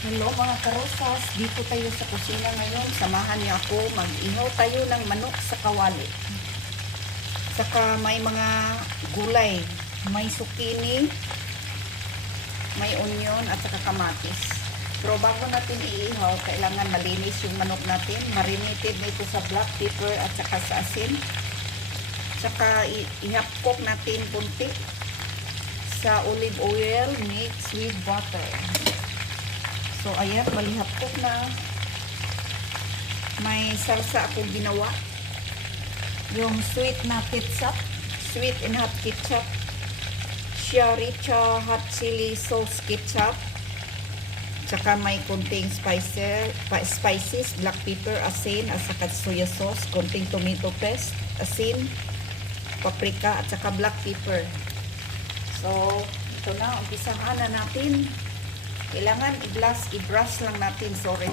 Hello mga karosas, dito tayo sa kusina ngayon. Samahan niyo ako, mag-ihaw tayo ng manok sa kawali. Saka may mga gulay, may zucchini, may onion at saka kamatis. Pero bago natin iihaw, kailangan malinis yung manok natin. Marinated nito sa black pepper at saka sa asin. Saka ihapkok natin kunti sa olive oil mixed with butter. So, ayan, balihapkok na. May salsa akong ginawa. Yung sweet na ketchup. Sweet and hot ketchup. Sriracha hot chili sauce ketchup. Tsaka may konting spices, black pepper, asin, at saka soya sauce, konting tomato paste, asin, paprika, at saka black pepper. So, ito na, umpisahan na natin. Kailangan i-brush lang natin, sorry.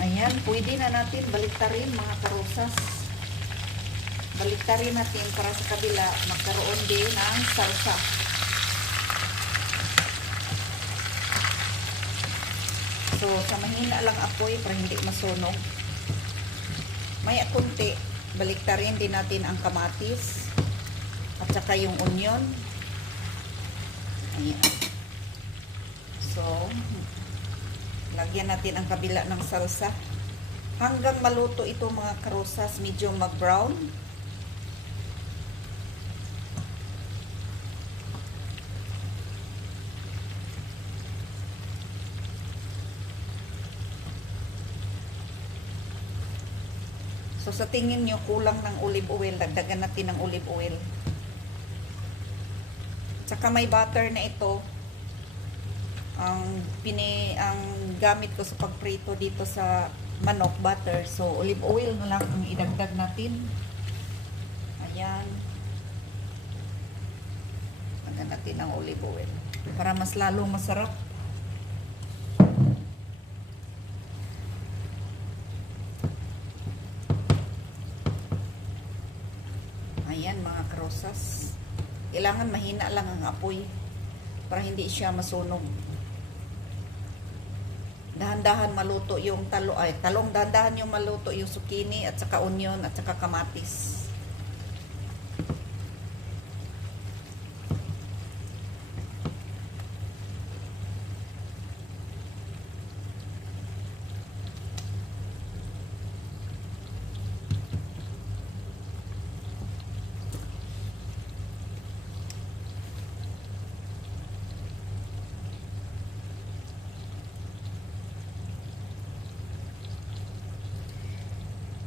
Ayan, pwede na natin baliktarin mga karosas. Baliktarin natin para sa kabila magkaroon din ng salsa. So, sa mahina lang apoy para hindi masunog. May kunti. Baliktarin din natin ang kamatis at saka yung onion. Ayan. So, lagyan natin ang kabila ng salsa. Hanggang maluto ito mga karosas, medyo mag-brown. So, sa tingin nyo, kulang ng olive oil. Dagdagan natin ng olive oil. Tsaka may butter na ito. Ang gamit ko sa pagprito dito sa manok, butter. So, olive oil na lang ang idagdag natin. Ayan. Dagdagan natin ng olive oil. Para mas lalong masarap. Ayan mga karosas. Kailangan mahina lang ang apoy para hindi siya masunog. Dahan-dahan maluto yung dahan-dahan yung maluto yung zucchini at saka onion at saka kamatis.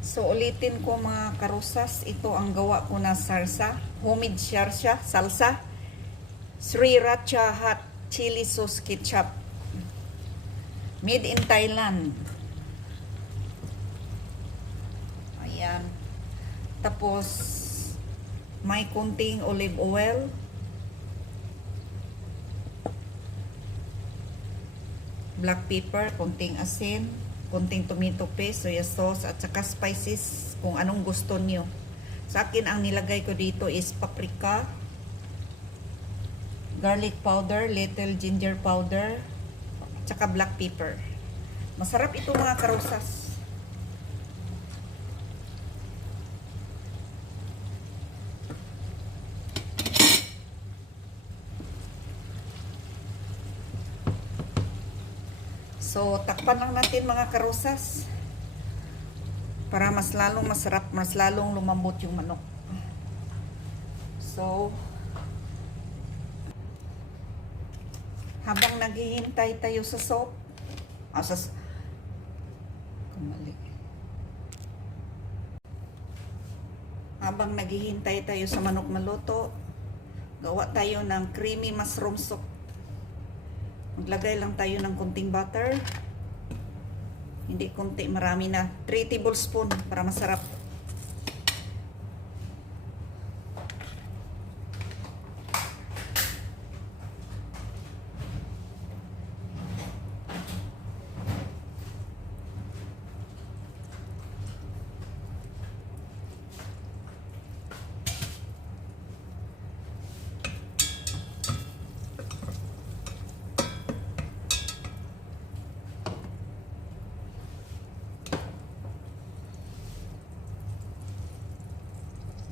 So, ulitin ko mga karosas. Ito ang gawa ko na salsa. Homemade salsa. Sriracha hot chili sauce ketchup. Made in Thailand. Ayan. Tapos, may kunting olive oil. Black pepper, kunting asin. Kunting tomato paste, soya sauce, at saka spices kung anong gusto niyo. Sa akin, ang nilagay ko dito is paprika, garlic powder, little ginger powder, at saka black pepper. Masarap ito mga karosas. So, takpan lang natin mga karosas para mas lalong masarap, mas lalong lumambot yung manok. So, habang naghihintay tayo sa soap, habang naghihintay tayo sa manok maluto, gawa tayo ng creamy mushroom soup. Maglagay lang tayo ng kunting butter. Hindi kunti, marami na. 3 tablespoon para masarap.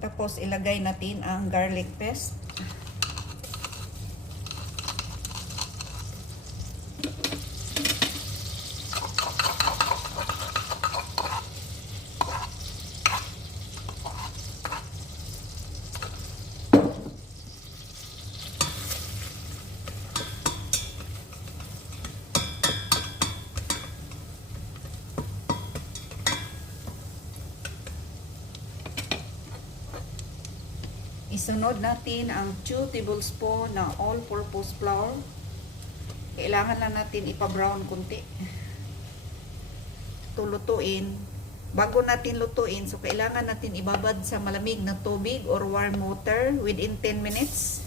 Tapos ilagay natin ang garlic paste. Isunod natin ang 2 tablespoon na all-purpose flour. Kailangan lang natin ipa-brown kunti. Ito lutuin. Bago natin lutuin, so kailangan natin ibabad sa malamig na tubig or warm water within 10 minutes.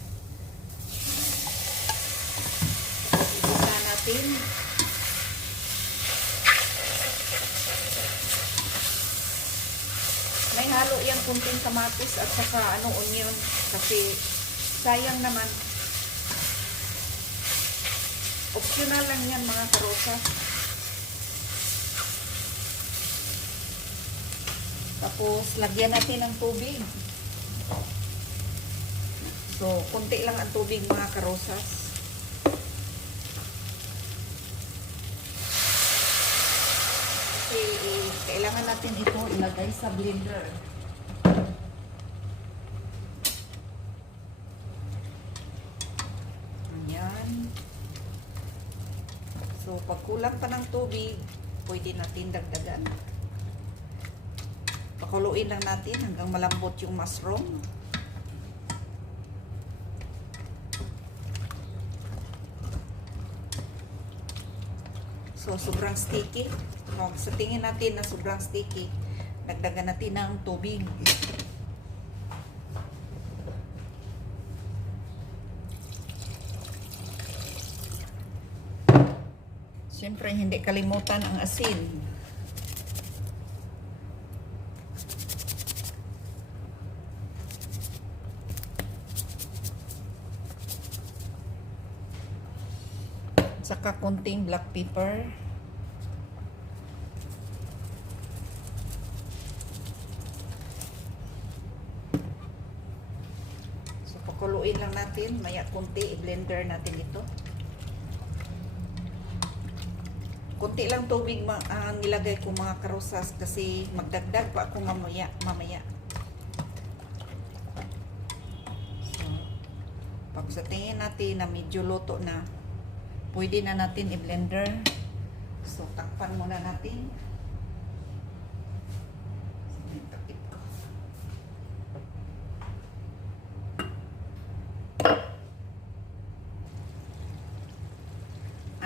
Igisa natin. May halo yung kunting kamatis at saka onion kasi sayang naman. Optional lang yan mga karosas. Tapos lagyan natin ng tubig. So kunti lang ang tubig mga karosas. Kasi kailangan natin ito ilagay sa blender. Ayan. So pag kulang pa ng tubig, pwede natin dagdagan. Pakuluin lang natin hanggang malambot yung mushroom. So sobrang sticky. Sa tingin natin na sobrang sticky, dagdagan natin ng tubig. Siyempre, hindi kalimutan ang asin. Saka konting black pepper. Pakuluin lang natin, maya kunti, i-blender natin ito. Kunti lang tubig ang nilagay ko mga karosas kasi magdagdag pa ako mamaya. So, pag sa tingin natin na medyo luto na, pwede na natin i-blender. So, takpan muna natin.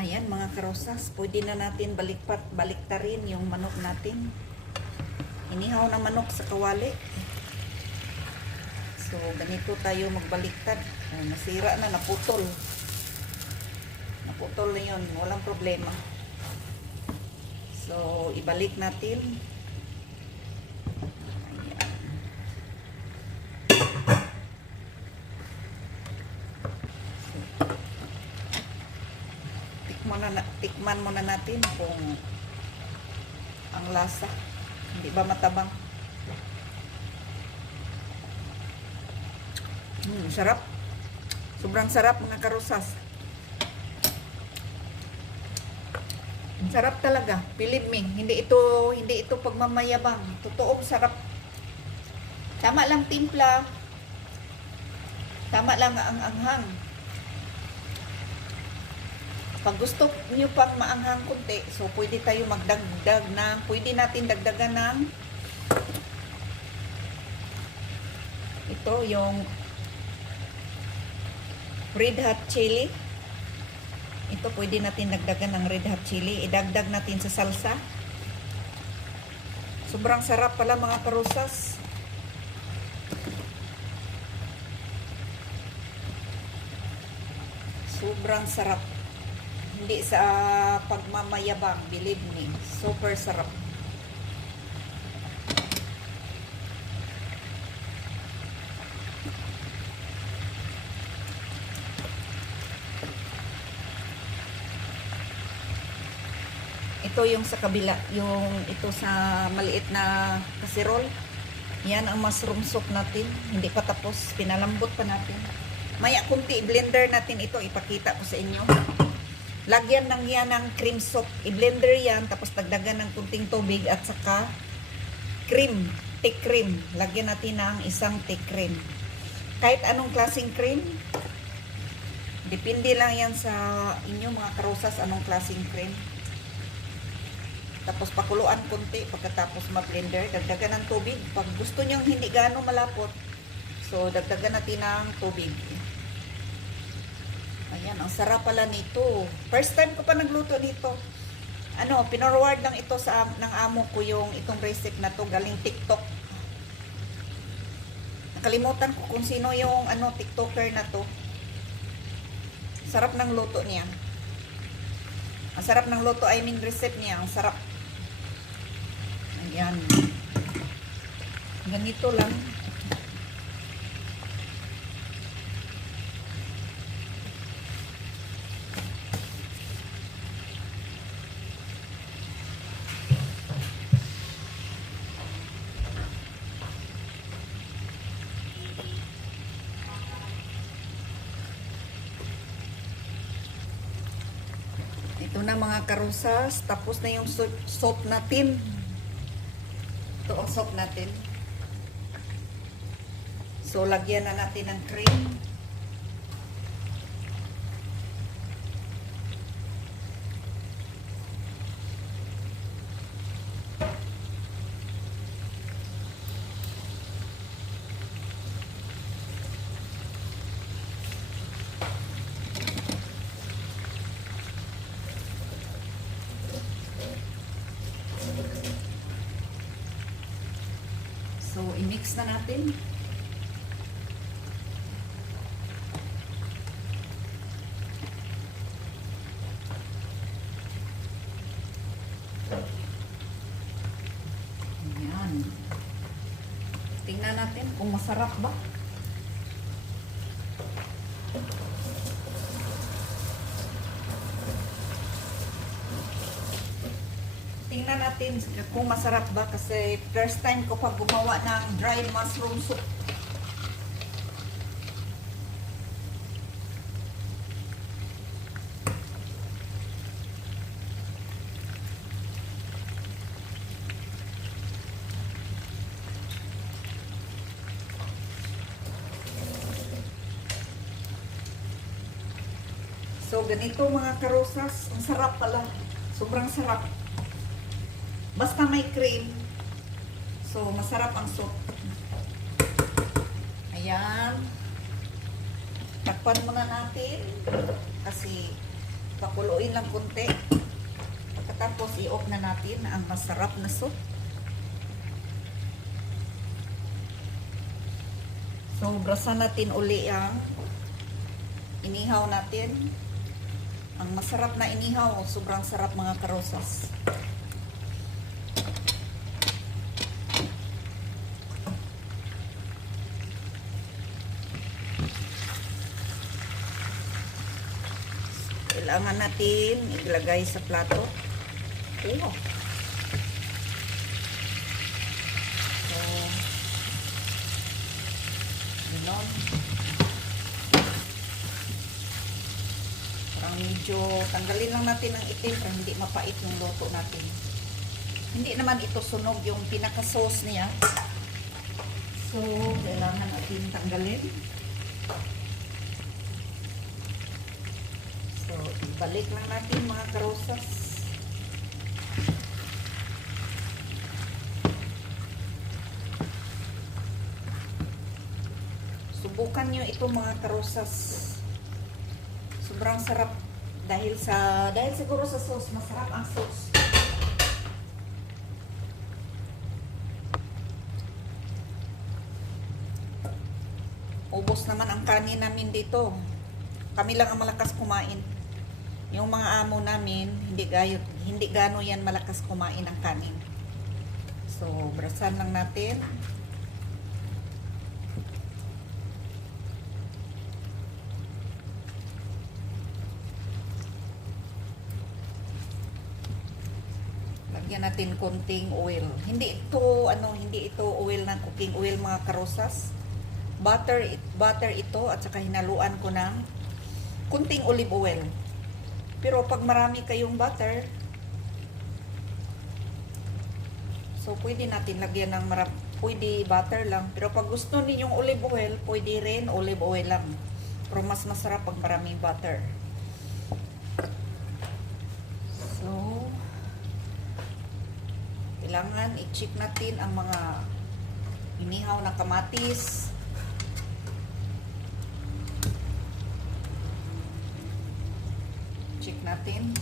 Ayan mga karosas, pwede na natin baliktarin yung manok natin. Inihaw na manok sa kawali. So ganito tayo magbaliktad. Nasira na, naputol. Naputol na yun, walang problema. So ibalik natin. Tikman muna natin kung ang lasa. Hindi ba matabang? Sarap. Sobrang sarap mga karosas. Sarap talaga. Believe me, hindi ito pagmamayabang. Totoong sarap. Tama lang timpla. Tama lang ang anghang. Pag gusto niyo pang maanghang kunti, so pwede tayo magdagdag ng, pwede natin dagdagan ng ito yung red hot chili. Ito pwede natin dagdagan ng red hot chili. Idagdag natin sa salsa. Sobrang sarap pala mga karosas. Sobrang sarap. Hindi sa pagmamayabang, believe me. Super sarap. Ito yung sa kabila, yung ito sa maliit na kasirol. Yan ang mushroom soup natin. Hindi pa tapos. Pinalambot pa natin. Maya kunti, blender natin ito. Ipakita ko sa inyo. Lagyan lang yan ng cream soup. I-blender yan. Tapos dagdagan ng kunting tubig. At saka cream. Thick cream. Lagyan natin ng isang thick cream. Kahit anong klaseng cream. Depende lang yan sa inyo mga karosas. Anong klaseng cream. Tapos pakuluan konti pagkatapos mag-blender, dagdagan ng tubig. Pag gusto niyo hindi gaano malapot, so dagdagan natin ng tubig. Ayan, ang sarap pala nito. First time ko pa nagluto nito. Ano, pinorward lang ito sa ng amo ko yung itong recipe na to galing TikTok. Nakalimutan ko kung sino yung ano TikToker na to. Sarap ng luto niya. Ang sarap ng luto, I mean recipe niya, ang sarap. Ayan. Ganito lang. Ito na mga karusas. Tapos na yung soup natin. Ito ang soup natin. So, lagyan na natin ng cream. So, i-mix na natin. Ayan. Tingnan natin kung masarap ba. Tingnan natin kung masarap ba kasi first time ko pa gumawa ng dried mushroom soup. So ganito mga karosas, ang sarap pala. Sobrang sarap. Basta may cream, so masarap ang soup. Ayan. Takpan muna natin kasi pakuluin lang konti. Pagkatapos i-off na natin ang masarap na soup. So brasan natin uli ang inihaw natin. Ang masarap na inihaw, sobrang sarap mga karosas. Kailangan natin ilagay sa plato. So, ganon. Parang medyo tanggalin lang natin ang itim para hindi mapait yung luto natin. Hindi naman ito sunog yung pinaka-sauce niya. So, kailangan natin tanggalin. So, ibalik lang natin mga karosas. Subukan nyo ito mga karosas. Sobrang sarap dahil siguro sa sauce, masarap ang sauce. Ubos naman ang kanin namin dito. Kami lang ang malakas kumain. Yung mga amo namin, hindi gano yan malakas kumain ng kanin. So, brasan lang natin. Lagyan natin konting oil. Hindi ito oil na cooking oil mga karosas. Butter ito at saka hinaluan ko ng konting olive oil. Pero pag marami kayong butter, so pwede natin lagyan ng pwede butter lang. Pero pag gusto ninyong olive oil, pwede rin olive oil lang. Pero mas masarap pag maraming butter. So, kailangan i-check natin ang mga inihaw na kamatis. Check natin.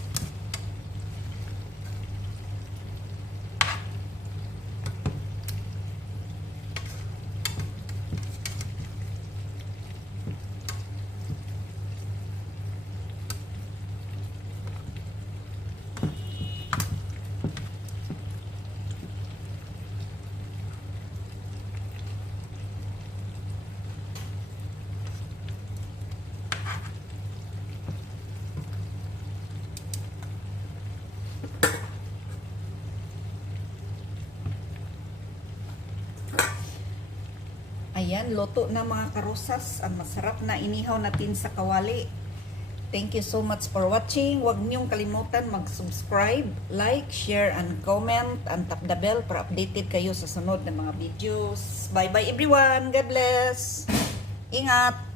Ayan, luto na mga karosas. Ang masarap na inihaw natin sa kawali. Thank you so much for watching. Huwag niyong kalimutan mag-subscribe, like, share, and comment. And tap the bell para updated kayo sa sunod na mga videos. Bye-bye everyone. God bless. Ingat.